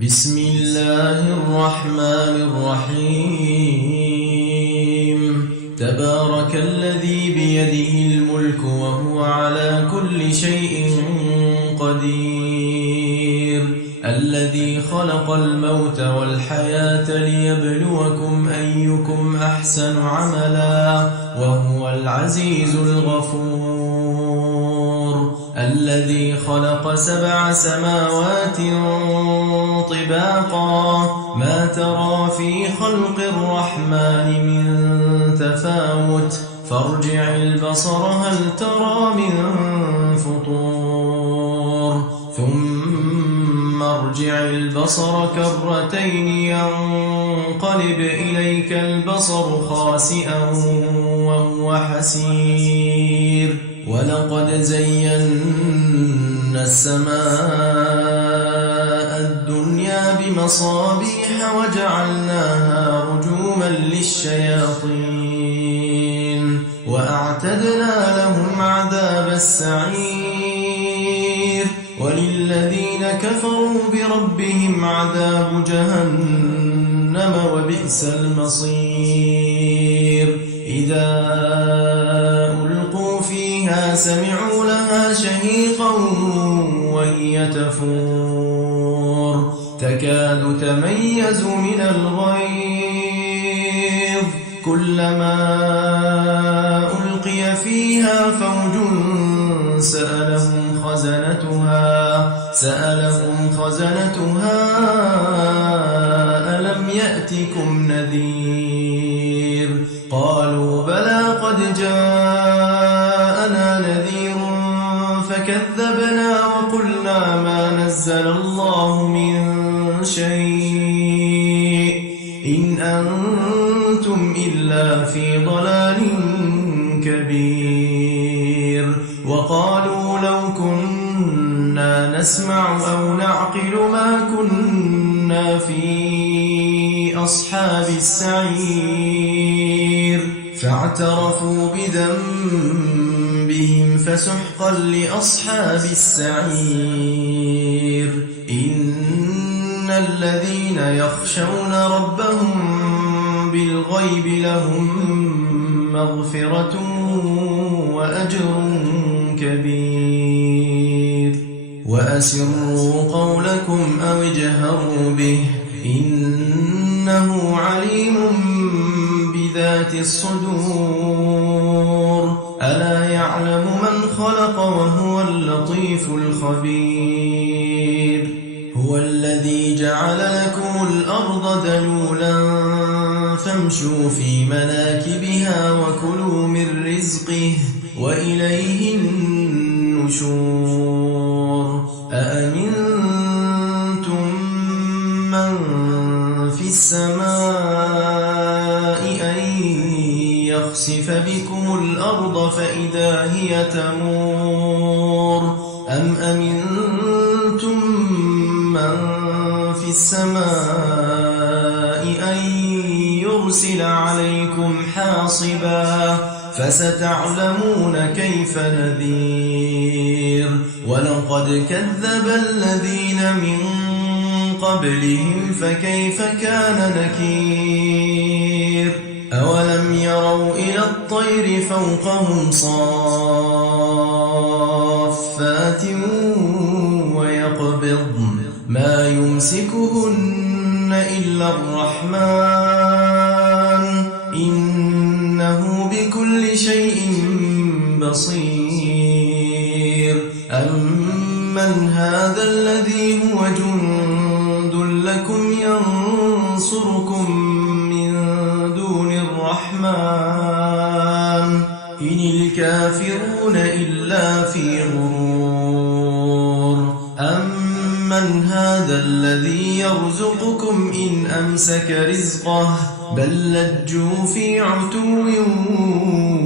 بسم الله الرحمن الرحيم تبارك الذي بيده الملك وهو على كل شيء قدير الذي خلق الموت والحياة ليبلوكم أيكم أحسن عملا وهو العزيز الغفور الذي خلق 7 سماوات طباقا ما ترى في خلق الرحمن من تفاوت فارجع البصر هل ترى من فطور ثم ارجع البصر كرتين ينقلب إليك البصر خاسئا وهو حسير ولقد زينا السماء الدنيا بمصابيح وجعلناها رجوما للشياطين وأعتدنا لهم عذاب السعير وللذين كفروا بربهم عذاب جهنم وبئس المصير إذا ألقوا فيها سمعوا لها شهيقا وهي تفور تكاد تميز من الغيظ كلما ألقي فيها فوج سألهم خزنتها ألم يأتكم نذير قالوا بلى قد جاءنا نذير فكذبنا وقلنا ما نزل الله من شيء إن أنتم إلا في ضلال كبير وقالوا لو كنا نسمع أو نعقل ما كنا في أصحاب السعير فاعترفوا بذنبهم فسحقا لأصحاب السعير إن الذين يخشون ربهم بالغيب لهم مغفرة وأجر كبير وأسروا قولكم أو اجهروا به إنه عليم بذات الصدور ألا يعلم من خلق وهو اللطيف الخبير هو الذي جعل لكم الأرض ذلولا فامشوا في مناكبها وكلوا من رزقه وإليه النشور أأمنتم من في السماء أن يخسف بكم الأرض فإذا هي تمور أم أمنتم من في السماء أن يرسل عليكم حاصبا فستعلمون كيف نذير ولقد كذب الذين من قبلهم فكيف كان نكير أولم يروا إلى الطير فوقهم صافات ويقبضن ما يمسكهن إلا الرحمن إنه بكل شيء بصير أمن هذا الذي هو جند لكم ينصركم من دون الرحمن إن الكافرون إلا في غرور أمن هذا الذي يرزقكم إن أمسك رزقه بل لجوا في عتو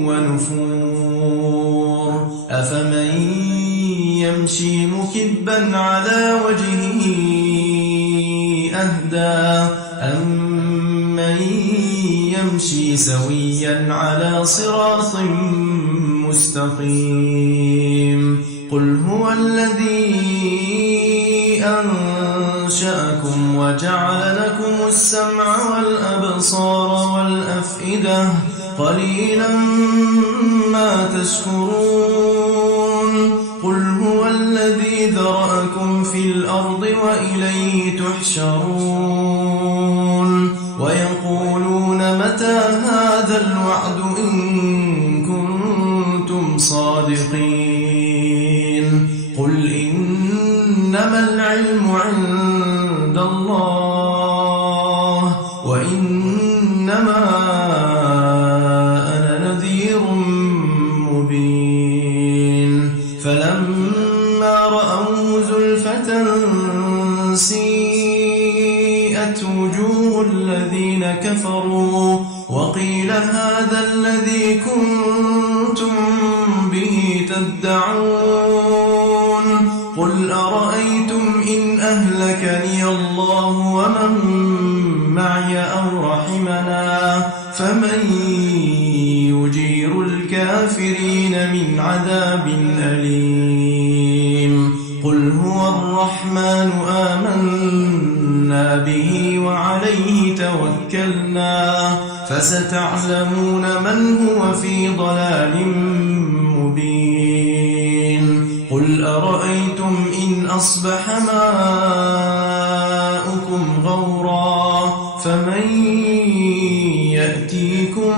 ونفور أفمن يمشي مكبا على وجهه أهدى أمن يمشي سويا على صراط مستقيم قل هو الذي أنشأكم وجعل لكم السمع والأبصار والأفئدة قليلا ما تشكرون قل هو الذي ذرأكم في الأرض وإليه تحشرون ويقولون متى هذا الوعد إن كنتم صادقين قل إنما العلم عند الله وإنما أنا نذير مبين فلما رأوه زلفة سيئت وجوه الذين كفروا وقيل هذا الذي كنتم به تدعون قل أرأيتم إن أهلكني الله ومن معي أو رحمنا فمن يجير الكافرين من عذاب أليم قل هو الرحمن آمنا به وعليه توكلنا فستعلمون من هو في ضلال مبين قل أرأيتم إن أصبح ماؤكم غورا فمن يأتيكم